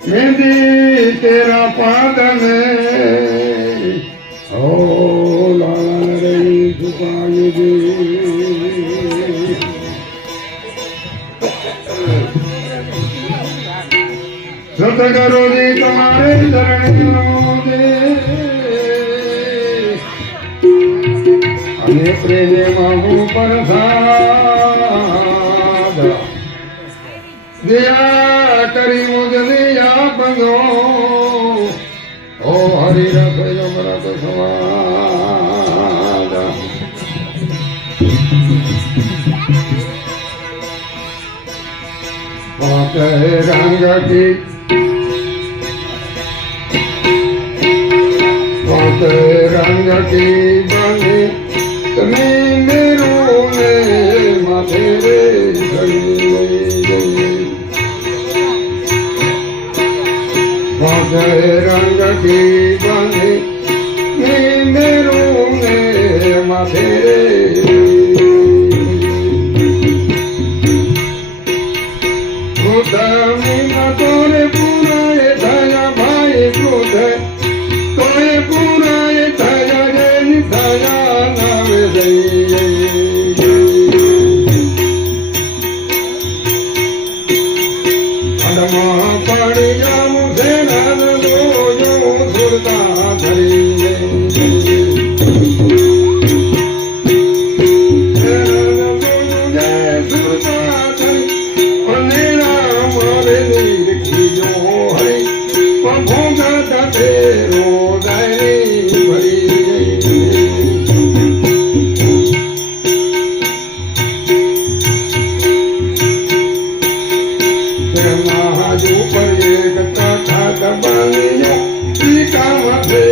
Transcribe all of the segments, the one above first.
मेहंदी तेरा पादन ओ लाल रे झुकाए दे सतगुरु जी तुम्हारे चरणों दे અને પ્રેમે માગું પ્રસાદ દયા કરી મુજને આપજો ઓ હરિ રસ અમૃત સ્વાદ પાંચ રંગ કી પાંચ રંગ કી બને તમે મેરો ને માથે રે પાંચ રંગ કી બને મેરો ને માથે રે તોરે પૂરાય થયા ભાઈ ક્રોધ તોય પૂરાય થયા રે થયા નાવે જઈએ અડમાં પડી જાઉં છે નાન લોજો સુરતા ધરી સુરતા ધરી અને મારે નીરખીજો હરે ભોગા તેરો દરી ભરી મહાજુ પર એક કથા દબાવીને ટીકા મથે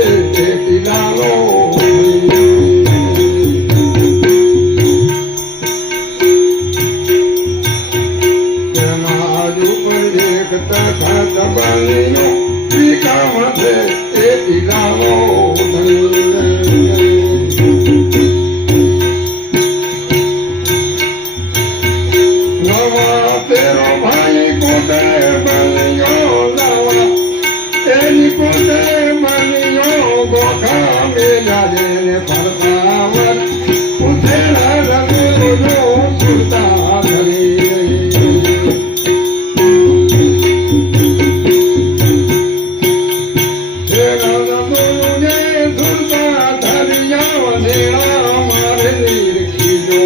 પિલાલો કથા દબાવીને ટીકા મથે પિલાલો નવા તેરો ભાઈ કોટે બન્યો નવા એની કોટે બન્યો ગોખા મેલા જેને પરતાવર ઉતેરા રંગનો સુરતા ધરી સુરતા ધરિયા વધેરા મારે નીરખીજો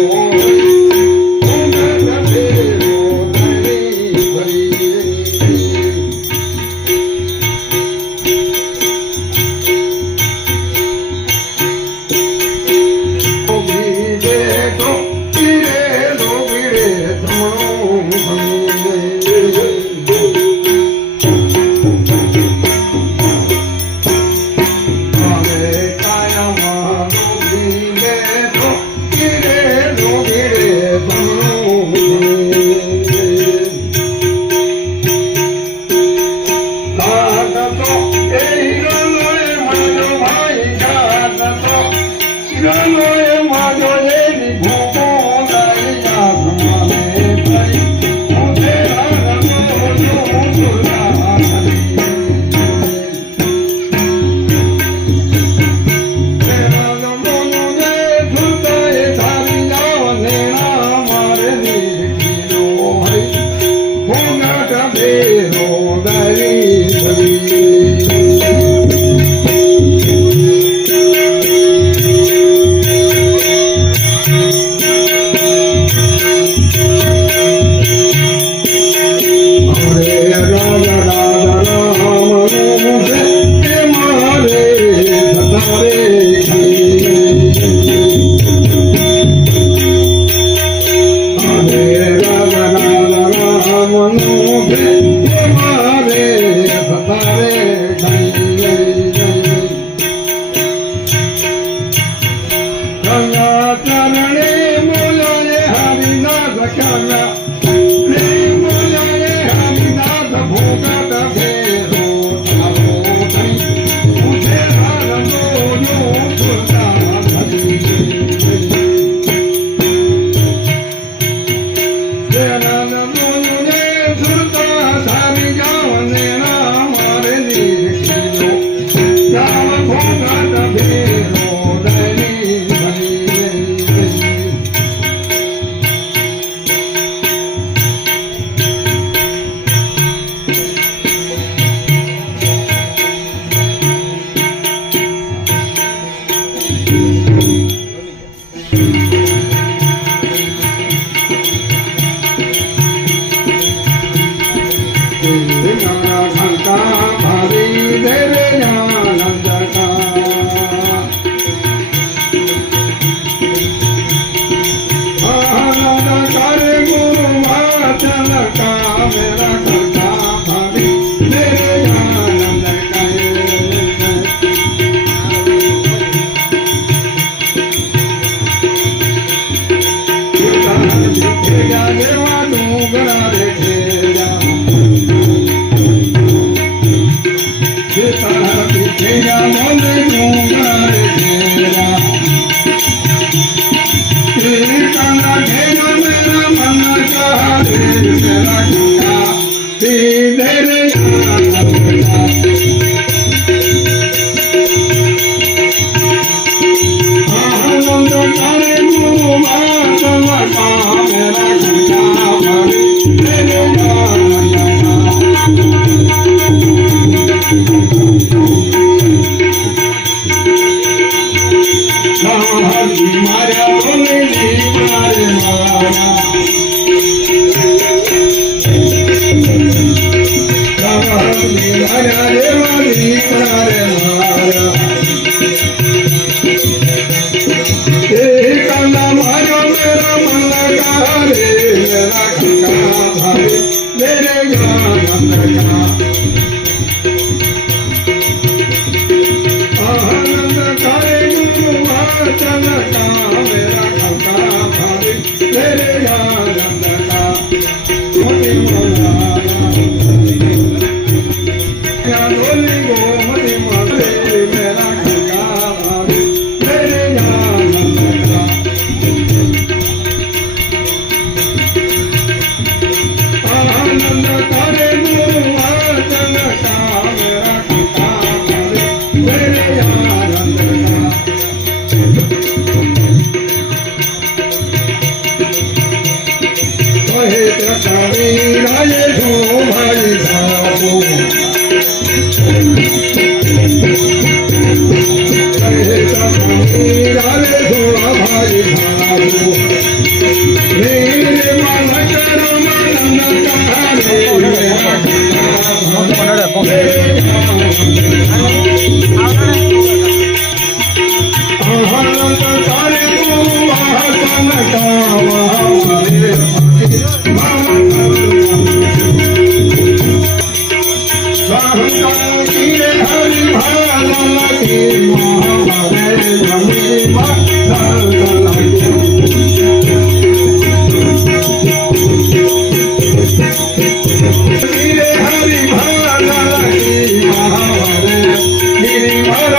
Hare મારા દેવા દીકરા રે મારા એ કાના મારો મેરા મન કા રે મેરા કાકા ભાઈ મેરે ગાનંદ કા આનંદ કરે ગુરુ વાચન કા મેરા કાકા ભાઈ મેરે ગાનંદ કા મોને મોલા क्या बोली गो मनी मारे मेरा काका भाभी मेरे आनंद का आनंद करे गुरु वाचन का मेरा काका भाभी मेरे आनंद का कहे प्रकारी राये जो भाई बाबू राले धोला भाई भाऊ मेरे मन करो मन कहारे आनंद तारे वाचन का हमारे हरि भाला के महारे हरि भाला की महारे मेरी मारा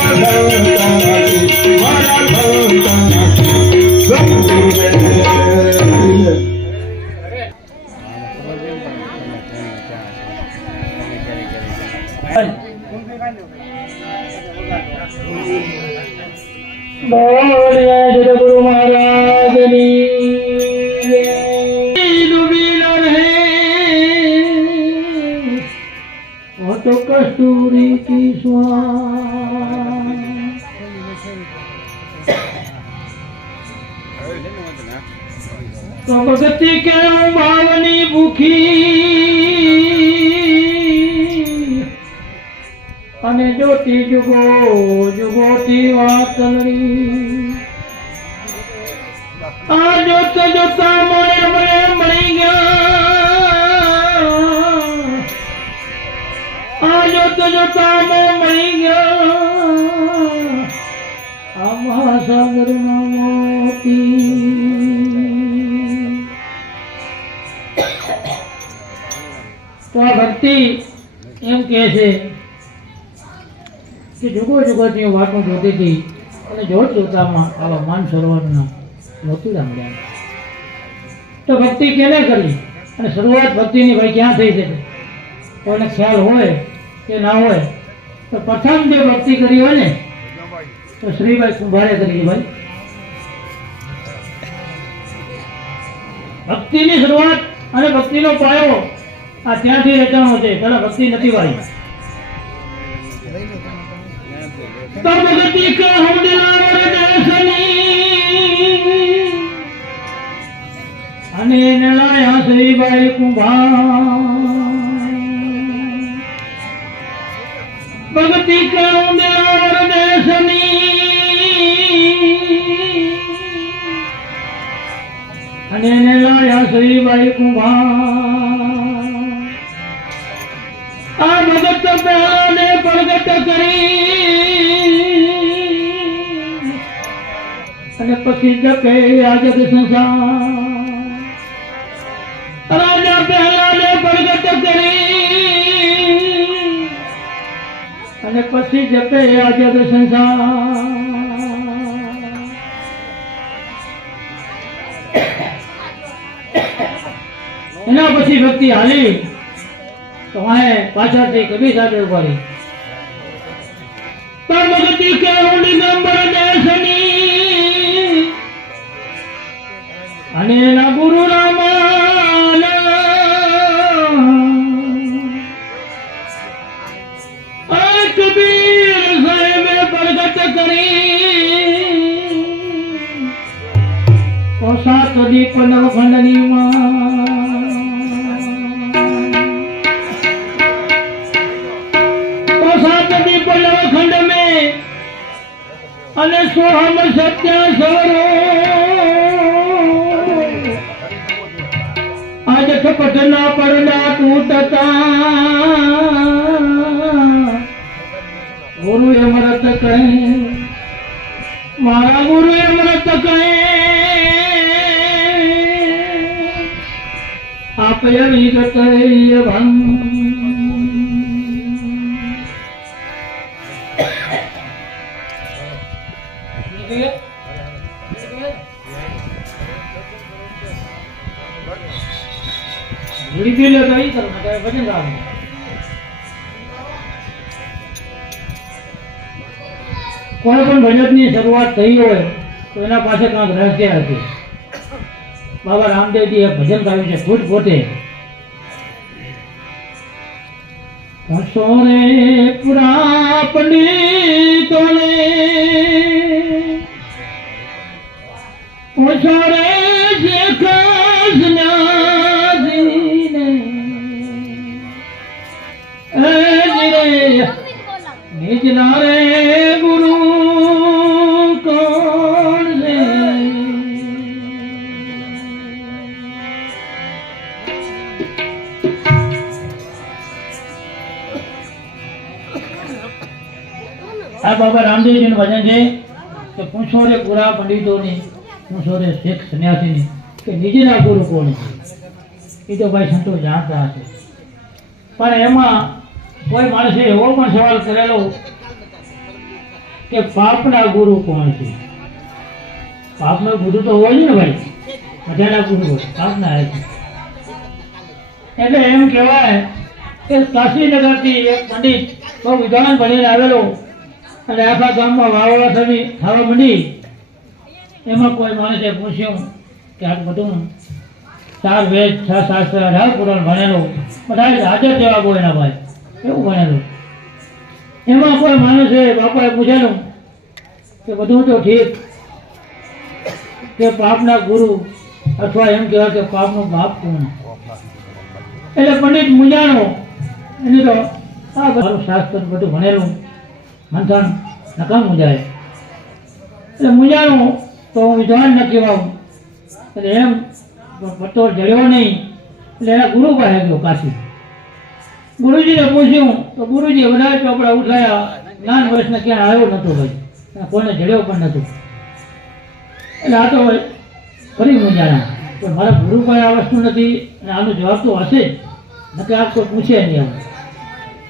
बोलिए गुरु महाराज वो तो कस्तूरी की स्वान तो भगती के भावनी भूखी અને જ્યોતિ જુગો જુગોતી વાતલરી આ જોત જોતા મને મને મળી ગયા આ જોત જોતા મને મળી ગયા આ મહાસાગરના મોતી તો આ ભક્તિ એમ કહે છે કે જુગો જુગોની વાતો જોતી હતી અને જોત જોતામાં આવા માન સરોવરના મોતીડા મળ્યા તો ભક્તિ કેને કરી અને શરૂઆત ભક્તિની ભાઈ ક્યાં થઈ શકે કોઈને ખ્યાલ હોય કે ના હોય તો પ્રથમ જે ભક્તિ કરી હોય ને તો શ્રીભાઈ કુંભારે કરી ભાઈ ભક્તિની શરૂઆત અને ભક્તિનો પાયો આ ત્યાંથી રચાણો છે પેલા ભક્તિ નથી વાળી तब गति का हम दिलावर दर्शनी अने नलाया श्रीबाई कुंभार भगति का हम दिलावर दर्शनी अने नलाया श्रीबाई कुंभार आ भगत पहले प्रगट करी અને પછી જપે આ જગ સંસાર રાજા પહેલાને પ્રગટ કરી અને પછી જપે આ જગ સંસાર એના પછી ભક્તિ હાલી તો આ પાછળથી કબીર સાથે ઉભા રહી તબ ગતિ કે દિગંબર દેશની અને ના ગુરુ રામાના કબીર સાહેબે પ્રગટ કરી તો સાત દીપ નવખંડની માં અને સોહમ સત્ય સવરો આજ કપટના પડના તૂટતા ગુરુ અમૃત કહે મારા ગુરુ અમૃત કહે આપે વિગત ભંગ ભૂલી લે કઈ કરો ભજન ગાવાનું કોઈ પણ ભજનની શરૂઆત થઈ હોય તો એના પાસે કાંક રહસ્ય હશે. બાબા રામદેવજી એક ભજન ગાયું છે ખુદ પોતે. સોરે પુરા પંડિતોને સોરે નિજના રે ગુરુ કોણ રે આ બાબા રામદેવજીનું ભજન છે કે પૂછો રે પુરા પંડિતોની પૂછો રે શેખ સન્યાસીની કે નિજના ગુરુ કોણ છે. એ તો ભાઈ સંતો જાણતા હશે પણ એમાં કોઈ માણસે એવો પણ સવાલ કરેલો કે પાપના ગુરુ કોણ છે. પાપનો ગુરુ તો હોય ને ભાઈ બધાના ગુરુ હોય પાપના છે. એટલે એમ કહેવાય કે કાશીનગરથી એક પંડિત બહુ વિદ્વાન બનીને આવેલો અને આખા ગામમાં વાવડા થવા માંડી. એમાં કોઈ માણસે પૂછ્યું કે આ બધું 4 વેદ 6 શાસ્ત્ર 18 પુરાણ ભણેલો બધા હાજર જવાબ હોય એના ભાઈ એવું ભણેલું. એમાં કોઈ માણસે બાપાએ પૂછેલું કે બધું તો ઠીક કે પાપના ગુરુ અથવા એમ કહેવાય કે પાપનો બાપ કોણ. એટલે પંડિત મૂંઝાણો એની તો આ બધું શાસ્ત્ર બધું ભણેલું મંથન નકામ મૂંઝાય. એટલે મૂંઝાણું તો હું વિદ્વાન ન કહેવાઉં. એટલે એમ પત્તો જડ્યો નહીં એટલે એના ગુરુ પાસે ગયો કાશી. ગુરુજીને પૂછ્યું તો ગુરુજીએ બધા ચોપડા ઉઠાયા. જ્ઞાન વર્ષને ક્યાં આવ્યો નહોતો ભાઈ કોઈને જડ્યો પણ નહોતો. એટલે આ તો ફરી મૂંઝાણા કે મારા ગુરુ પાસે આ વસ્તુ નથી અને આનો જવાબ તો હશે જ નકે આ કોઈ પૂછે નહીં. આવું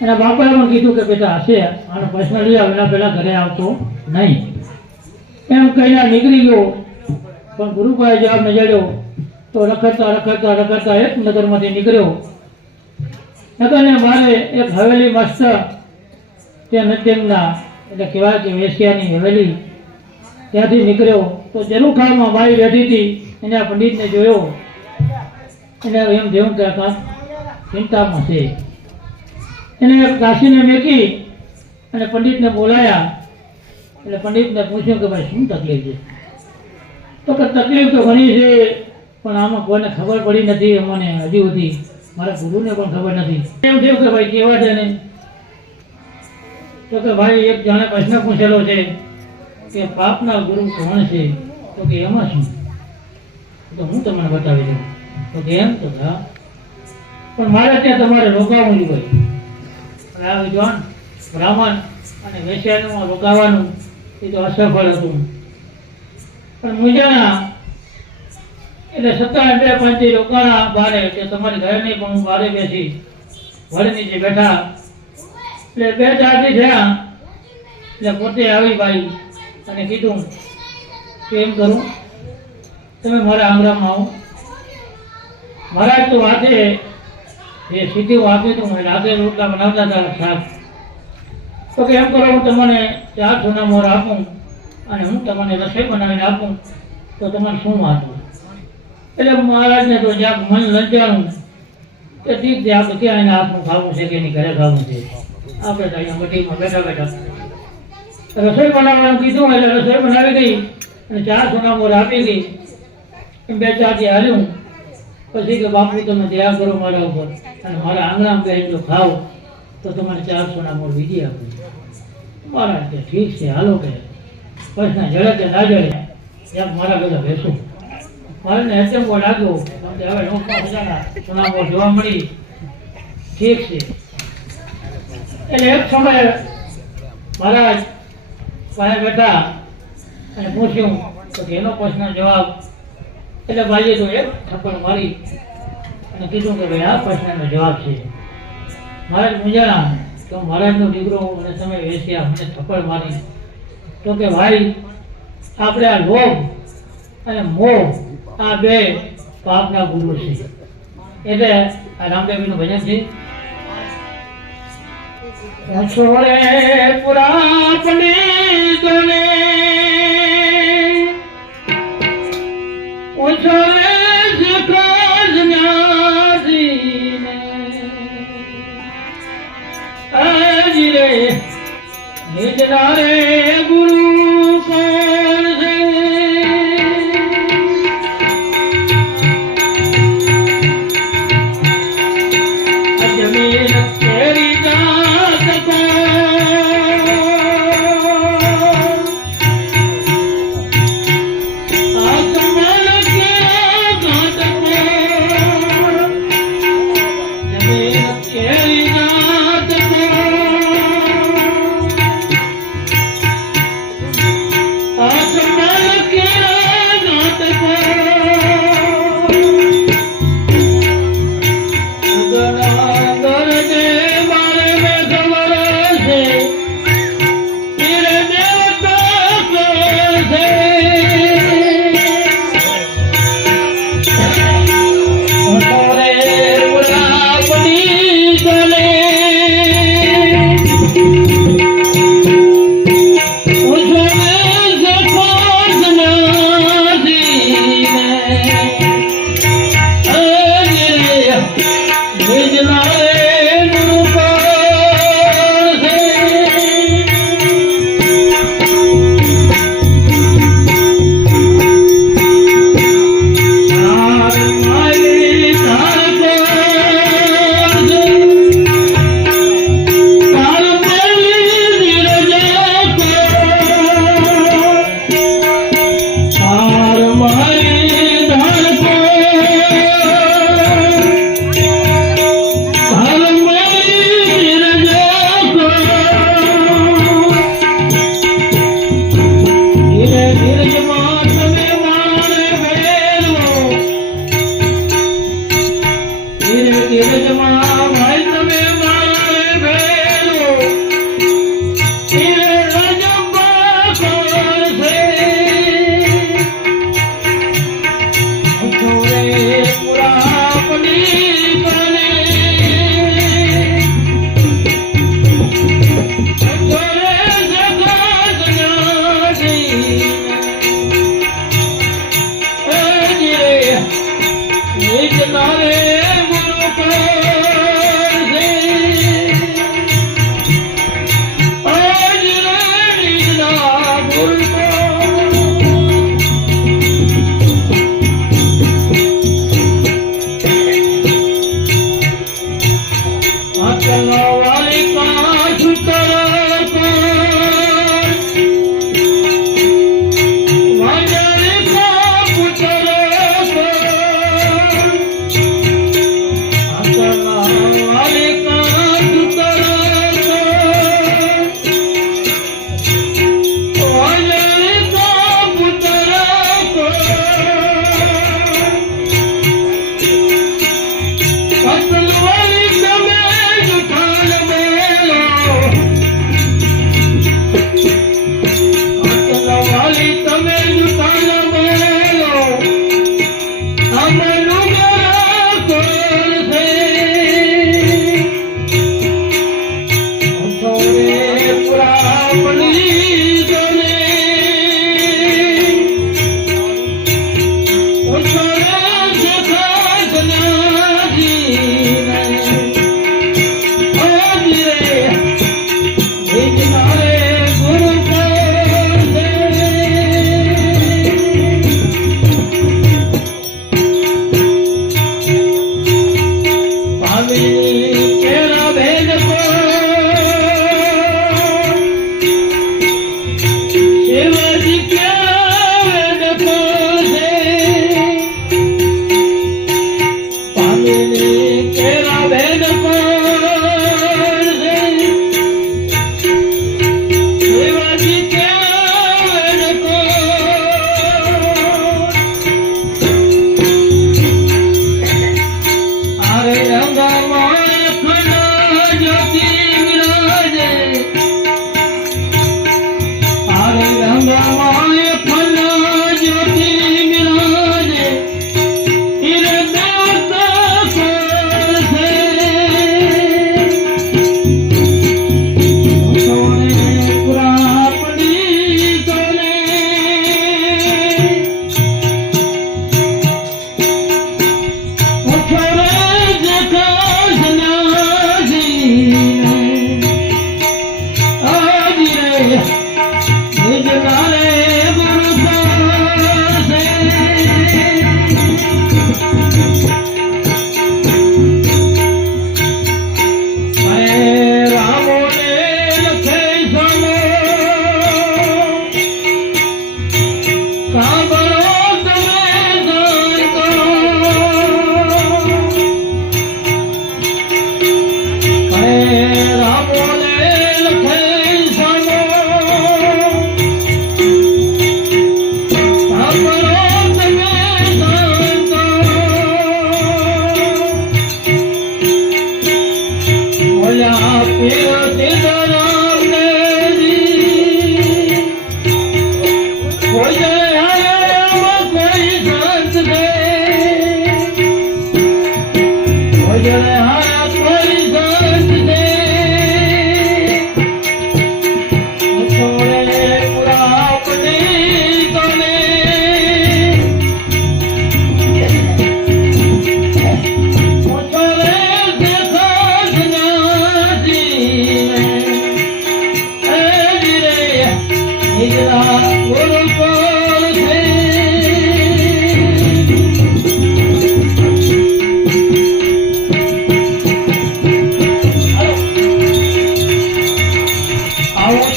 એના બાપાએ પણ કીધું કે બેટા હશે આનો પ્રશ્ન લઈ આવ એના પહેલાં ઘરે આવતો નહીં. એમ કહીને નીકળી ગયો પણ ગુરુ પાસે જવાબ ન જડ્યો તો રખડતા એક નગરમાંથી નીકળ્યો. નગરને મારે એક હવેલી મસ્ત તે નત્યમના એટલે કહેવાય કે વેશ્યાની હવેલી ત્યાંથી નીકળ્યો તો ઝરૂખામાં બાઈ બેઠી હતી. એને આ પંડિતને જોયો એને એમ જેવું કે કાંક ચિંતામાં છે. એને કાશીને મેકી અને પંડિતને બોલાયા. એટલે પંડિતને પૂછ્યું કે ભાઈ શું તકલીફ છે. તો કે તકલીફ તો ઘણી છે પણ આમાં કોઈને ખબર પડી નથી અમને હજી સુધી મારા ગુરુને પણ ખબર નથી. એમ થયું કે ભાઈ કેવા છે ને તો કે ભાઈ એક જાણે પ્રશ્ન પૂછેલો છે કે પાપના ગુરુ કોણ છે. તો કે એમાં શું તો હું તમને બતાવી દઉં. તો કે એમ તો હા પણ મારે ત્યાં તમારે રોકાવું જ હોય. આ વિદ્વાન બ્રાહ્મણ અને વેશ્યાનું રોકાવાનું એ તો અસફળ હતું. પણ મૂંઝાણા એટલે 7 પંચી રોકાણા બારે કે તમારે ઘરે નહીં પણ હું બારે બેસી વડ નીચે બેઠા. એટલે 2-4 દી થયા એટલે પોતે આવી બાઈ અને કીધું કે એમ કરું તમે મારા આંગણામાં આવો. મહારાજ તો હાથે જે સીધું આપ્યું હતું એટલે હાથે રોટલા બનાવતા હતા શાક. તો કે એમ કરો હું તમને 4 સોના મોર આપું અને હું તમને રસોઈ બનાવીને આપું તો તમારે શું વાંચવું. એટલે મહારાજને તો જ્યાં મન લંચાણું કે ઠીક છે આપણે ક્યાં એના હાથનું ખાવું છે કે એની ઘરે ખાવું છે. આપણે તો અહીંયા મટીમાં બેઠા રસોઈ બનાવવાનું કીધું એટલે રસોઈ બનાવી ગઈ અને 4 સોના મોર આપી ગઈ. એમ 2-4 દી હાલ્યું પછી કે બાપુ તમે દયા કરો મારા ઉપર અને મારા આંગણામાં બેસી જો ખાવ તો તમારે 4 સોના મોર બીજી આપું. મહારાજ કે ઠીક છે હાલો કે પ્રશ્ન જડે કે ના જડે એમ મારા બધા બેસું મારે એચએમઓ લાગ્યું કેમ કે હવે લોકમાં બધાના સુનામો જોવા મળી ઠીક છે એટલે એક સમયે મહારાજ પાસે બેઠા અને પૂછ્યું તો કે એનો પ્રશ્ન જવાબ એટલે ભાઈએ તો એક થપ્પડ મારી અને કીધું કે ભાઈ આ પ્રશ્નનો જવાબ છે મહારાજ મૂંઝાણા તો મહારાજનો દીકરો અને તમે વેચ્યા મને થપ્પડ મારી તો કે ભાઈ આપણે આ લોભ અને મોહ આ બે પાપના ગુરુ છે એટલે આ રામદેવજીનું ભજન છે છોડે પુરા પંડિતોને ઉછળે શિખર ન્યાસીને આજી રે નિજના રે ગુરુ કોણ છે જમીન તેરી જાત કો આસમાન કે ઘાટ કો જમીન તેરી જાત કો आसमान के घाट को उगना दे मारे में खबर से तेरे देवता को से उठोरे पुरा पड़ी गले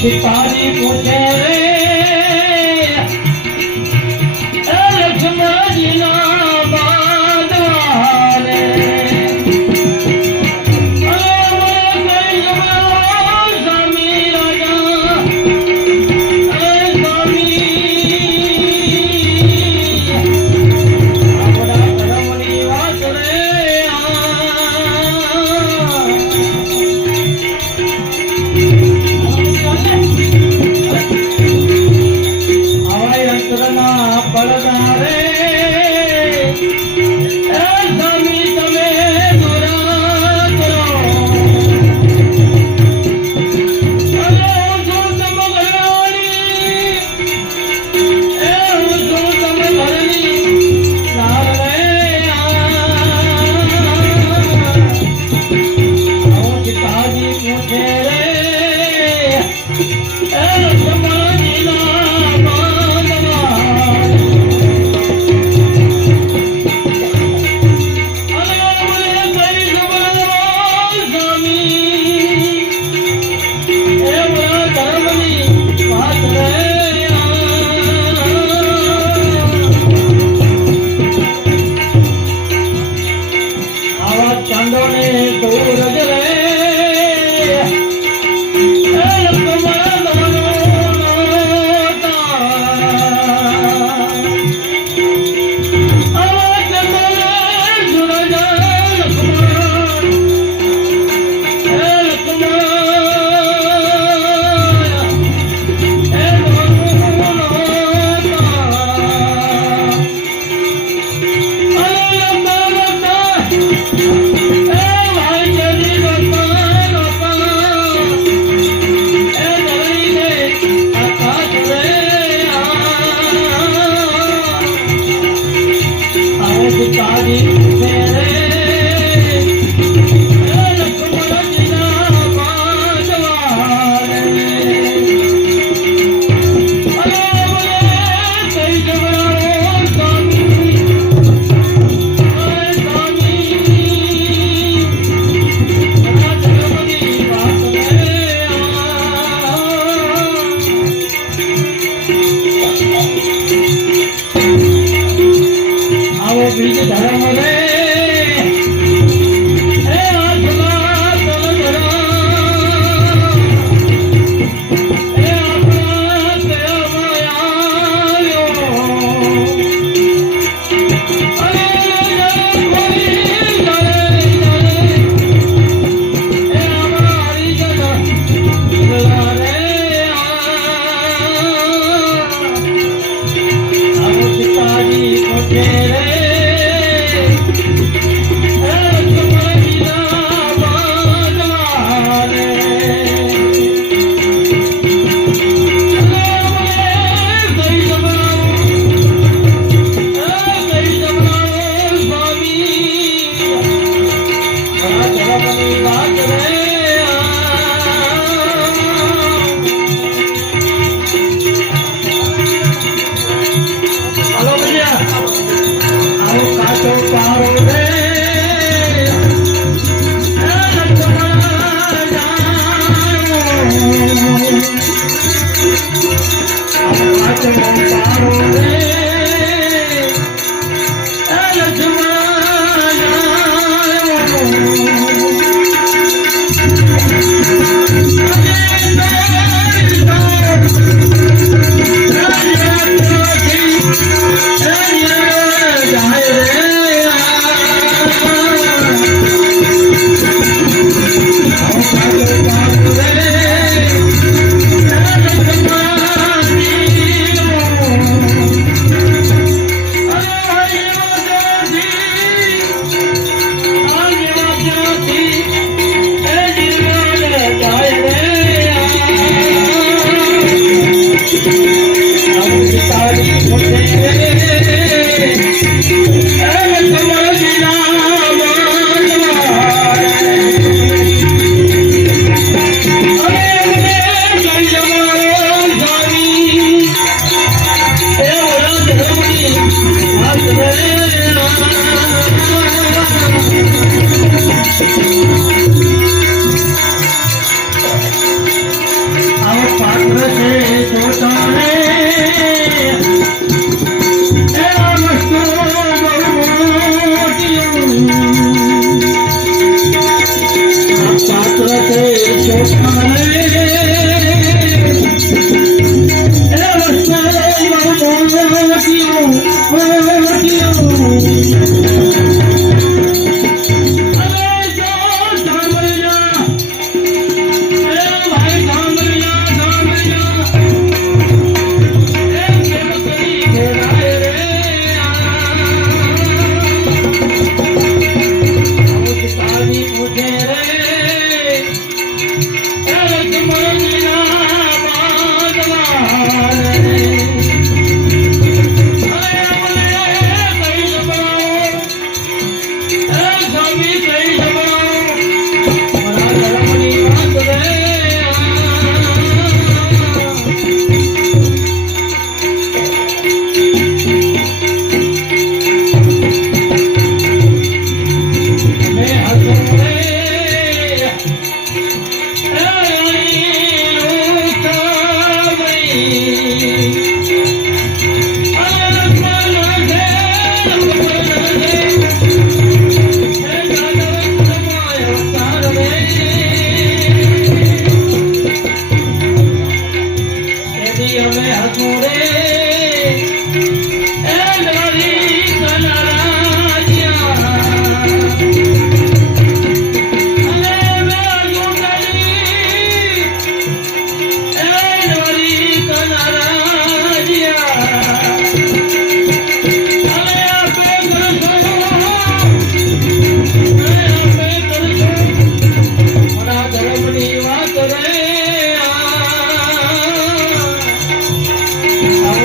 સિપારી પૂછે રે એ લક્ષ્મણજીના બાદવાને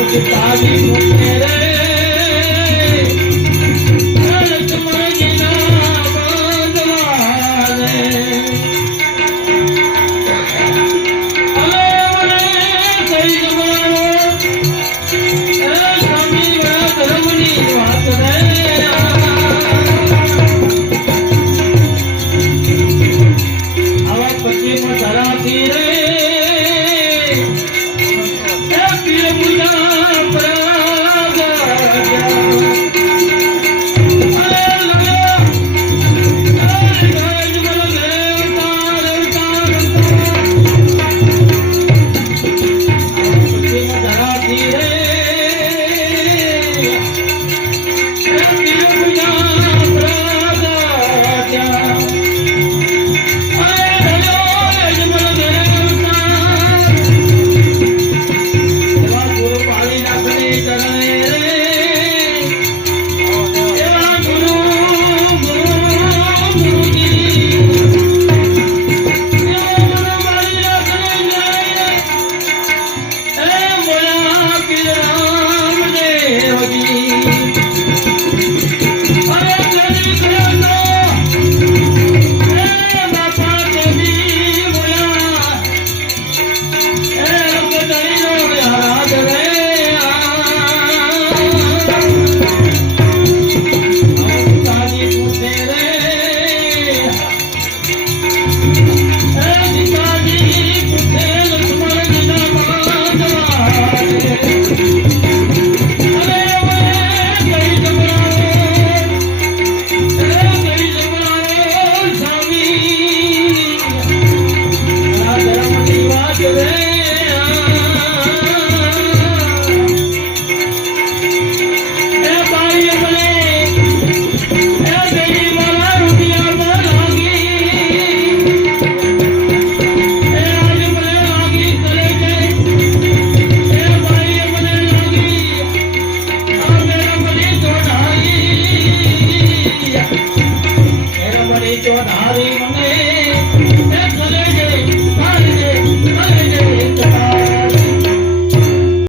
તારી કૃપે રે